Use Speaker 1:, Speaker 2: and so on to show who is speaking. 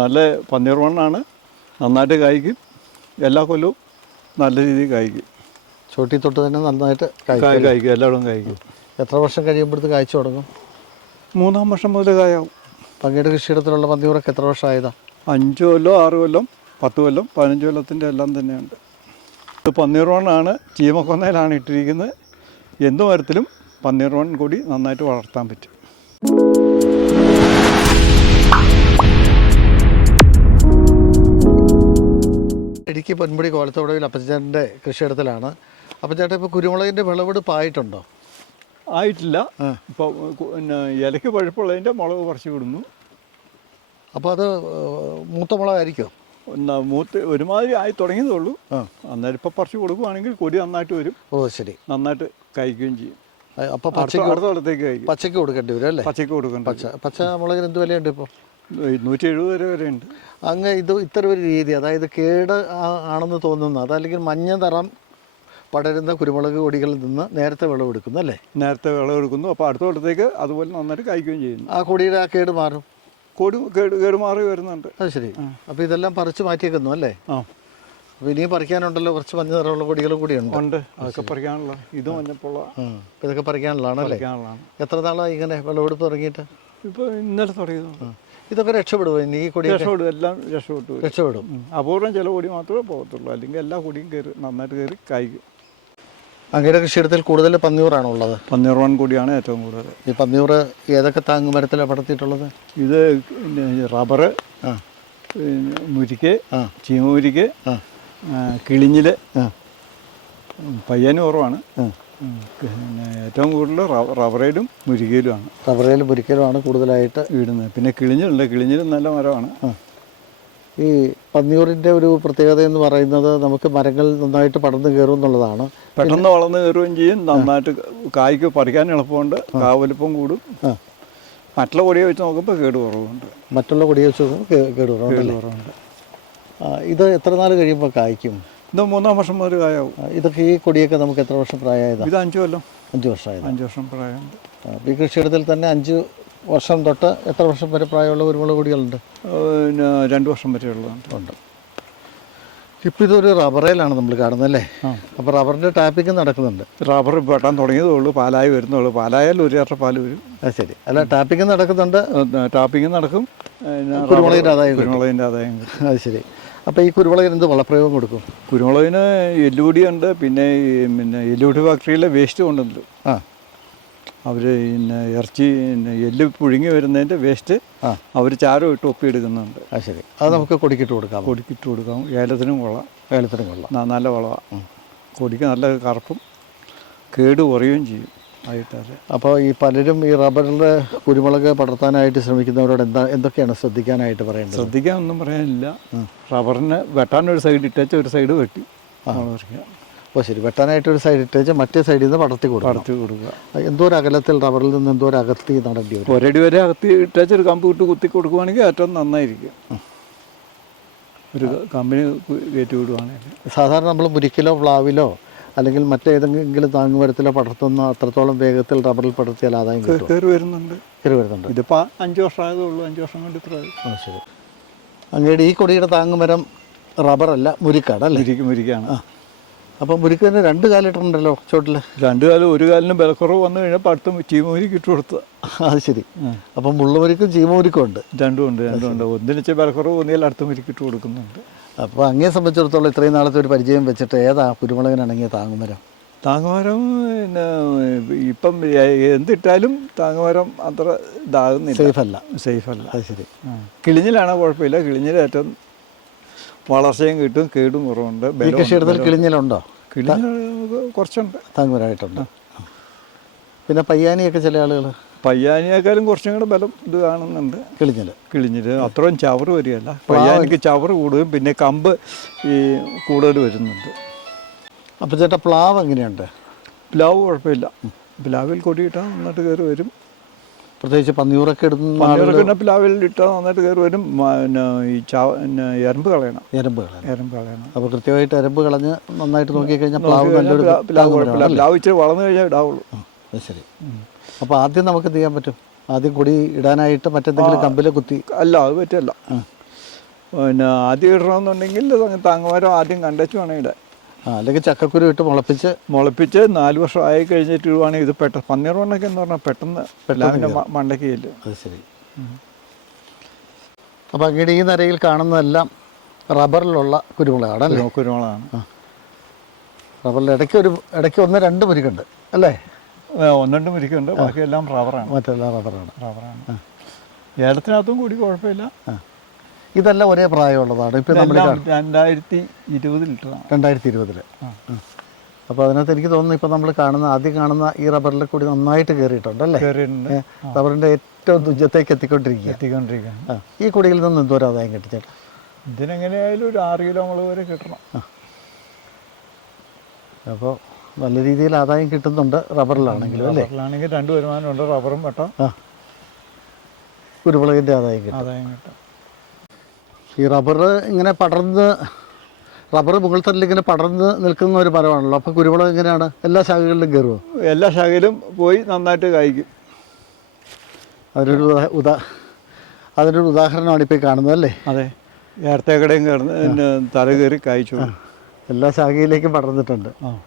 Speaker 1: നല്ല പന്നീർ മണ്ണാണ് നന്നായിട്ട് കായ്ക്കും. എല്ലാ കൊല്ലവും നല്ല രീതിയിൽ കായ്ക്കും.
Speaker 2: ചോട്ടി തൊട്ട് തന്നെ നന്നായിട്ട് കായ്ക്കും
Speaker 1: കായ് കായ്ക്കും. എല്ലായിടവും കായ്ക്കും.
Speaker 2: എത്ര വർഷം കഴിയുമ്പോഴത്തേക്ക് കായ്ച്ചു തുടങ്ങും?
Speaker 1: മൂന്നാം വർഷം മുതൽ കായാവും.
Speaker 2: പങ്ങയുടെ കൃഷിയിടത്തിലുള്ള പന്നിയൂറൊക്കെ എത്ര വർഷമായതാ?
Speaker 1: അഞ്ച് കൊല്ലം ആറ് കൊല്ലം പത്ത് കൊല്ലം പതിനഞ്ച് കൊല്ലത്തിന്റെ എല്ലാം തന്നെയുണ്ട്. ഇത് പന്നീർവണ്ണാണ് ചീമക്കൊന്നയിലാണ് ഇട്ടിരിക്കുന്നത്. എന്ത് മരത്തിലും പന്നീർവൺ കൂടി നന്നായിട്ട് വളർത്താൻ പറ്റും.
Speaker 2: ഇടുക്കി പൊൻപുടി കോലത്തോടവിൽ അപ്പച്ചേട്ടന്റെ കൃഷിയിടത്തിലാണ്. അപ്പച്ചേട്ടൻ ഇപ്പോൾ കുരുമുളകിന്റെ വിളവെടുപ്പ് ആയിട്ടുണ്ടോ?
Speaker 1: ആയിട്ടില്ല. ഇപ്പോൾ പിന്നെ ഇലയ്ക്ക് പഴുപ്പുള്ളതിന്റെ മുളക് കുറച്ച് വിടുന്നു.
Speaker 2: അപ്പോൾ അത് മൂത്ത മുളകായിരിക്കുമോ
Speaker 1: എന്നാ മൂത്ത് ഒരുമാതിരി ആയി തുടങ്ങിയതേ ഉള്ളൂ. അന്നേരം ഇപ്പോൾ പറിച്ച് കൊടുക്കുവാണെങ്കിൽ കൊടി നന്നായിട്ട് വരും.
Speaker 2: ഓ ശരി.
Speaker 1: നന്നായിട്ട് കഴിക്കുകയും ചെയ്യും.
Speaker 2: അപ്പോൾ പച്ചക്ക്
Speaker 1: അടുത്ത
Speaker 2: പച്ചയ്ക്ക് കൊടുക്കേണ്ടി വരും അല്ലേ?
Speaker 1: പച്ചക്ക് കൊടുക്കണ്ട
Speaker 2: പച്ച പച്ച മുളകിന് എന്ത് വിലയുണ്ട് ഇപ്പോൾ
Speaker 1: നൂറ്റി എഴുപത് വരെ വരെ ഉണ്ട്.
Speaker 2: അങ്ങ് ഇത് ഇത്ര ഒരു രീതി അതായത് കേട് ആണെന്ന് തോന്നുന്ന അതല്ലെങ്കിൽ മഞ്ഞ നിറം പടരുന്ന കുരുമുളക് കൊടികളിൽ നിന്ന് നേരത്തെ വിളവെടുക്കുന്നു അല്ലേ?
Speaker 1: നേരത്തെ വിളവെടുക്കുന്നു. അപ്പോൾ അടുത്ത കൊല്ലത്തേക്ക് അതുപോലെ നന്നായിട്ട് കഴിക്കുകയും ചെയ്യുന്നു.
Speaker 2: ആ കൊടിയുടെ ആ കേട് മാറും.
Speaker 1: കൊടി കേട് കേട് മാറി വരുന്നുണ്ട്.
Speaker 2: അത് ശരി. അപ്പോൾ ഇതെല്ലാം പറിച്ച് മാറ്റിയേക്കുന്നു അല്ലേ?
Speaker 1: ആ.
Speaker 2: അപ്പോൾ ഇനിയും പറിക്കാനുണ്ടല്ലോ കുറച്ച് മഞ്ഞ നിറമുള്ള കൊടികൾ കൂടി
Speaker 1: ഉണ്ട്. ഉണ്ട്. അതൊക്കെ പറിക്കാനുള്ള ഇത് മഞ്ഞപ്പുള്ള.
Speaker 2: ഇതൊക്കെ പറിക്കാനുള്ളതാണ്. അല്ലേ എത്ര നാളായി ഇങ്ങനെ വിളവെടുപ്പ് തുടങ്ങിയിട്ട്?
Speaker 1: ഇപ്പോൾ ഇന്നലെ തുടങ്ങിയതാണ്
Speaker 2: ഇതൊക്കെ രക്ഷപ്പെടുമോ ഇനി ഈ കൊടി
Speaker 1: രക്ഷപ്പെടും. എല്ലാം രക്ഷപ്പെട്ടു. വരും.
Speaker 2: രക്ഷപ്പെടും
Speaker 1: അപൂർവം ചില കൊടി മാത്രമേ പോകത്തുള്ളൂ. അല്ലെങ്കിൽ എല്ലാ കൊടിയും കയറി നന്നായിട്ട് കയറി കായ്ക്കും.
Speaker 2: അങ്ങയുടെ കൃഷിയിടത്തിൽ കൂടുതൽ പന്നിയൂറാണോ ഉള്ളത്?
Speaker 1: പന്നീർവൺ കൊടിയാണ് ഏറ്റവും കൂടുതൽ.
Speaker 2: ഈ പന്നിയൂറ് ഏതൊക്കെ താങ്ങ് മരത്തിലാണ് പടർത്തിയിട്ടുള്ളത്?
Speaker 1: ഇത് റബ്ബർ റബ്ബറ്
Speaker 2: ആ.
Speaker 1: പിന്നെ മുരിക്ക്
Speaker 2: ആ.
Speaker 1: ചീമുരിക്ക്
Speaker 2: ആ.
Speaker 1: കിളിഞ്ഞിൽ
Speaker 2: ആ.
Speaker 1: പയ്യന് കുറവാണ്
Speaker 2: ആ.
Speaker 1: പിന്നെ ഏറ്റവും കൂടുതൽ ആണ്. മുരിക്കയിലുമാണ്
Speaker 2: റബ്ബറേലും ആണ് കൂടുതലായിട്ട്
Speaker 1: ഇടുന്നത്. പിന്നെ കിളിഞ്ഞിലുണ്ട്. കിളിഞ്ഞിലും നല്ല മരമാണ്.
Speaker 2: ഈ പന്നിയൂറിന്റെ ഒരു പ്രത്യേകത എന്ന് പറയുന്നത് നമുക്ക് മരങ്ങൾ നന്നായിട്ട് പടർന്നു കയറും എന്നുള്ളതാണ്.
Speaker 1: പെട്ടെന്ന് വളർന്ന് കയറുകയും ചെയ്യും. നന്നായിട്ട് കായ്ക്ക് പറിക്കാൻ എളുപ്പമുണ്ട്. കാവലിപ്പം കൂടും. മറ്റുള്ള കൊടിയെ വെച്ച് നോക്കുമ്പോൾ കേട് കുറവുണ്ട്.
Speaker 2: മറ്റുള്ള കൊടിയെ വെച്ച് നോക്കുമ്പോൾ കേട്
Speaker 1: കുറവുണ്ട്
Speaker 2: ഇത് എത്ര നാൾ കഴിയുമ്പോൾ കായ്ക്കും?
Speaker 1: ഇത് മൂന്നാം വർഷം മുതൽ കായാവും
Speaker 2: ഇതൊക്കെ ഈ കൊടിയൊക്കെ നമുക്ക് എത്ര വർഷം പ്രായമായതാണ്
Speaker 1: ഇത് അഞ്ച് കൊല്ലം.
Speaker 2: അഞ്ച് വർഷമായത്.
Speaker 1: അഞ്ച് വർഷം പ്രായമുണ്ട്.
Speaker 2: ഈ കൃഷിയിടത്തിൽ തന്നെ അഞ്ച് വർഷം തൊട്ട് എത്ര വർഷം വരെ പ്രായമുള്ള കുരുമുളക് കൊടികളുണ്ട്?
Speaker 1: പിന്നെ രണ്ട് വർഷം വരെ ഉള്ളതുണ്ട്.
Speaker 2: ഉണ്ട്. ഇപ്പോൾ ഇതൊരു റബ്ബറേലാണ് നമ്മൾ കാണുന്നത് അല്ലേ. അപ്പോൾ റബ്ബറിന്റെ ടാപ്പിംഗ് നടക്കുന്നുണ്ട്.
Speaker 1: റബ്ബർ വെട്ടാൻ തുടങ്ങിയതേ ഉള്ളൂ. പാലായി വരുന്നുള്ളൂ. പാലായാലും ഒരു ലിറ്റർ പാൽ വരും.
Speaker 2: അത് ശരി. അല്ല ടാപ്പിംഗ് നടക്കുന്നുണ്ട്.
Speaker 1: ടാപ്പിക്കും നടക്കും.
Speaker 2: കുരുമുളകിന്റെ ആദായം.
Speaker 1: കുരുമുളകിന്റെ ആദായം
Speaker 2: അത് ശരി. അപ്പോൾ ഈ കുരുമുളകിന് എന്ത് വളപ്രയോഗം കൊടുക്കും?
Speaker 1: കുരുമുളകിന് എല്ലുപൊടി ഉണ്ട് പിന്നെ പിന്നെ എല്ലുപൊടി ഫാക്ടറിയിലെ വേസ്റ്റ് കൊണ്ടുണ്ട്
Speaker 2: ആ.
Speaker 1: അവർ പിന്നെ ഇറച്ചി പിന്നെ എല്ല് പുഴുങ്ങി വരുന്നതിന്റെ വേസ്റ്റ്
Speaker 2: ആ.
Speaker 1: അവർ ചാരം ഇട്ട് ഒപ്പിയെടുക്കുന്നുണ്ട്.
Speaker 2: അത് ശരി. അത് നമുക്ക് കൊടിക്കിട്ട് കൊടുക്കാം.
Speaker 1: കൊടിക്കിട്ട് കൊടുക്കാം. ഏലത്തിനും കൊള്ളാം.
Speaker 2: ഏലത്തിനും കൊള്ളാം.
Speaker 1: നല്ല വളമാണ് കൊടിക്ക് നല്ല കറുപ്പും കേട് കുറയുകയും ചെയ്യും. ആയിട്ടാൽ
Speaker 2: അപ്പോൾ ഈ പലരും ഈ റബ്ബറിന്റെ കുരുമുളക് പടർത്താനായിട്ട് ശ്രമിക്കുന്നവരോട് എന്താ എന്തൊക്കെയാണ് ശ്രദ്ധിക്കാനായിട്ട് പറയുന്നത്
Speaker 1: ശ്രദ്ധിക്കാൻ ഒന്നും പറയാനില്ല. റബ്ബറിന് വെട്ടാൻ ഒരു സൈഡ് ഇട്ടേച്ച് ഒരു സൈഡ് വെട്ടി.
Speaker 2: അപ്പോൾ ശരി. വെട്ടാനായിട്ട് ഒരു സൈഡ് ഇട്ടേച്ച് മറ്റേ സൈഡിൽ നിന്ന് പടർത്തി കൊടുക്കുക.
Speaker 1: പടർത്തി കൊടുക്കുക.
Speaker 2: എന്തോ ഒരു അകലത്തിൽ റബ്ബറിൽ നിന്ന് എന്തോ ഒരു അകത്തി നടേണ്ടി വരും?
Speaker 1: ഒരടി വരെ അകത്തി ഇട്ടേച്ച് ഒരു കമ്പ് ഇട്ട് കുത്തി കൊടുക്കുവാണെങ്കിൽ ഏറ്റവും നന്നായിരിക്കും. ഒരു കമ്പനി കയറ്റി വിടുവാണെങ്കിൽ.
Speaker 2: സാധാരണ നമ്മൾ മുരിക്കിലോ പ്ലാവിലോ അല്ലെങ്കിൽ മറ്റേതെങ്കിലും താങ്ങുമരത്തിലോ പടർത്തുന്ന അത്രത്തോളം വേഗത്തിൽ റബ്ബറിൽ പടർത്തിയാൽ ആദായം
Speaker 1: കയറി വരുന്നുണ്ട്.
Speaker 2: കയറി വരുന്നുണ്ട്.
Speaker 1: ഇതിപ്പോൾ അഞ്ച് വർഷമായതേ ഉള്ളൂ. അഞ്ച് വർഷം കൊണ്ട് ഇത്ര ആയി.
Speaker 2: ആ ശരി. അങ്ങയുടെ ഈ കൊടിയുടെ താങ്ങുമരം റബ്ബറല്ല മുരിക്കാണ് അല്ലേ?
Speaker 1: മുരിക്ക് മുരിക്കാണ്.
Speaker 2: അപ്പം മുരിക്കിന് രണ്ട് കാലിട്ടുണ്ടല്ലോ ചോട്ടിൽ
Speaker 1: രണ്ട് കാലം ഒരു കാലിനും ബലക്കുറവ് വന്നു കഴിഞ്ഞാൽ പടുത്തും ചീമുരിക്ക് ഇട്ട് കൊടുത്ത.
Speaker 2: അത് ശരി. അപ്പം മുള്ളുമുരിക്കും ചീമമുരിക്കും ഉണ്ട്.
Speaker 1: രണ്ടും ഉണ്ട് രണ്ടും ഉണ്ട്. ഒന്നിനിച്ച് ബലക്കുറവ് ഒന്നിൽ അടുത്ത മുരിക്ക് ഇട്ട് കൊടുക്കുന്നുണ്ട്.
Speaker 2: അപ്പോൾ അങ്ങേ സംബന്ധിച്ചിടത്തോളം ഇത്രയും നാളത്തെ ഒരു പരിചയം വെച്ചിട്ട് ഏതാ കുരുമുളകിനിണങ്ങിയ താങ്ങുമരം?
Speaker 1: താങ്ങുമരം പിന്നെ ഇപ്പം എന്തിട്ടാലും താങ്ങുമരം അത്ര ഇതാകുന്നില്ല. സേഫല്ല. സേഫല്ല.
Speaker 2: അത് ശരി.
Speaker 1: കിളിഞ്ഞിലാണ് കുഴപ്പമില്ല. കിളിഞ്ഞിൽ ഏറ്റവും വളർച്ചയും കിട്ടും കേടും കുറവുണ്ട്.
Speaker 2: ഈ കൃഷിയിടത്തിൽ കിളിഞ്ഞിലുണ്ടോ?
Speaker 1: കിളിഞ്ഞിൽ കുറച്ചുണ്ട്.
Speaker 2: താങ്ങുമരമായിട്ടുണ്ട്. പിന്നെ പയ്യാനിയൊക്കെ ചില ആളുകൾ
Speaker 1: പയ്യാനിയേക്കാളും കുറച്ചും കൂടെ ബലം ഇത് കാണുന്നുണ്ട്.
Speaker 2: കിളിഞ്ഞില്ല
Speaker 1: കിളിഞ്ഞില്ല അത്രയും ചവറ് വരികയല്ല. പയ്യാനിക്ക് ചവർ കൂടുകയും പിന്നെ കമ്പ് ഈ കൂടുതൽ വരുന്നുണ്ട്.
Speaker 2: അപ്പോൾ ചേട്ടാ പ്ലാവ് എങ്ങനെയുണ്ട്?
Speaker 1: പ്ലാവ് കുഴപ്പമില്ല. പ്ലാവിൽ കൊടിയിട്ടാൽ നന്നായിട്ട് കയറി വരും.
Speaker 2: പ്രത്യേകിച്ച് പന്നിയൂറൊക്കെ ഇടുന്ന
Speaker 1: പിന്നെ പ്ലാവിൽ ഇട്ടാൽ നന്നായിട്ട് കയറി വരും. പിന്നെ ഈ ചാ എരമ്പ് കളയണം.
Speaker 2: എരമ്പുകളാണ്
Speaker 1: എരമ്പ് കളയണം.
Speaker 2: അപ്പോൾ കൃത്യമായിട്ട് എരമ്പ് കളഞ്ഞ് നന്നായിട്ട് നോക്കി നോക്കിക്കഴിഞ്ഞാൽ പ്ലാവ് നല്ലൊരു
Speaker 1: പ്ലാവ് കുഴപ്പമില്ല. പ്ലാവ് ഇച്ചിരി വളർന്നു കഴിഞ്ഞാൽ ഇടാവുള്ളൂ.
Speaker 2: അത് ശരി. അപ്പോൾ ആദ്യം നമുക്ക് എന്ത് ചെയ്യാൻ പറ്റും? ആദ്യം കൊടി ഇടാനായിട്ട് മറ്റെന്തെങ്കിലും കമ്പിൽ കുത്തി.
Speaker 1: അല്ല അത് പറ്റില്ല പിന്നെ ആദ്യം ഇടണമെന്നുണ്ടെങ്കിൽ താങ്ങുമരം ആദ്യം കണ്ടച്ചു വേണം ഇടാൻ.
Speaker 2: അല്ലെങ്കിൽ ചക്കക്കുരു ഇട്ട് മുളപ്പിച്ച്
Speaker 1: മുളപ്പിച്ച് നാല് വർഷം ആയി കഴിഞ്ഞിട്ട് ഇടുവാണെങ്കിൽ ഇത് പെട്ടെന്ന് പന്നീർ മണ്ണൊക്കെ എന്ന് പറഞ്ഞാൽ പെട്ടെന്ന് പ്ലാവിന്റെ മണ്ടയ്ക്ക് ചെല്ലും
Speaker 2: അത് ശരി. അപ്പോൾ അങ്ങയുടെ ഈ നിരയിൽ കാണുന്നതെല്ലാം റബ്ബറിലുള്ള കുരുമുളകാണ്.
Speaker 1: കുരുമുളകാണ്
Speaker 2: റബ്ബറിൽ ഇടയ്ക്ക് ഒരു ഇടയ്ക്ക് ഒന്ന് രണ്ട് മുരിക്കുണ്ട് അല്ലേ?
Speaker 1: ഒന്ന് രണ്ട് മുരിക്കുണ്ട് ബാക്കിയെല്ലാം റബ്ബറാണ്.
Speaker 2: മറ്റെല്ലാം റബ്ബറാണ്.
Speaker 1: റബ്ബറാണ്. ഏലത്തിനകത്തും കൂടി കുഴപ്പമില്ല.
Speaker 2: ഇതല്ല ഒരേ പ്രായമുള്ളതാണ്. ഇപ്പം നമ്മൾ
Speaker 1: രണ്ടായിരത്തി ഇരുപത് ലിറ്ററാണ്
Speaker 2: രണ്ടായിരത്തി ഇരുപതിൽ അപ്പോൾ അതിനകത്ത് എനിക്ക് തോന്നുന്നു ഇപ്പോൾ നമ്മൾ കാണുന്ന ആദ്യം കാണുന്ന ഈ റബ്ബറിൽ കൂടി നന്നായിട്ട് കയറിയിട്ടുണ്ട് അല്ലേ? റബ്ബറിന്റെ ഏറ്റവും തുഞ്ചത്തേക്ക് എത്തിക്കൊണ്ടിരിക്കുക എത്തിക്കൊണ്ടിരിക്കുക ഈ കുടിയിൽ നിന്ന് എന്തോരം ആദായം കിട്ടി ചേട്ടാ
Speaker 1: ഇതിനെങ്ങനെയായാലും ഒരു ആറ് കിലോ മുളക് വരെ കിട്ടണം.
Speaker 2: അപ്പോൾ നല്ല രീതിയിൽ ആദായം കിട്ടുന്നുണ്ട് റബ്ബറിലാണെങ്കിലും അല്ലേ?
Speaker 1: റബ്ബറിലാണെങ്കിൽ രണ്ട് വരുമാനമുണ്ട് റബ്ബറും വെട്ടം.
Speaker 2: ആ. കുരുമുളകിന്റെ ആദായം കിട്ടും.
Speaker 1: ആദായം കിട്ടും.
Speaker 2: ഈ റബ്ബർ ഇങ്ങനെ പടർന്ന് റബ്ബർ മുകൾ തല്ലിൽ ഇങ്ങനെ പടർന്ന് നിൽക്കുന്ന ഒരു മരമാണല്ലോ. അപ്പോൾ കുരുമുളക് എങ്ങനെയാണ്? എല്ലാ ശാഖകളിലും കയറുമോ
Speaker 1: എല്ലാ ശാഖയിലും പോയി നന്നായിട്ട് കായ്ക്കും.
Speaker 2: അതിനൊരു ഉദാ ഉദാ അതിനൊരു ഉദാഹരണമാണ് ഇപ്പോൾ കാണുന്നത് അല്ലേ?
Speaker 1: അതെ. നേരത്തെ കടയും കയറുന്ന തല കയറി കായ്ച്ചു.
Speaker 2: എല്ലാ ശാഖയിലേക്കും പടർന്നിട്ടുണ്ട്.
Speaker 1: ആ.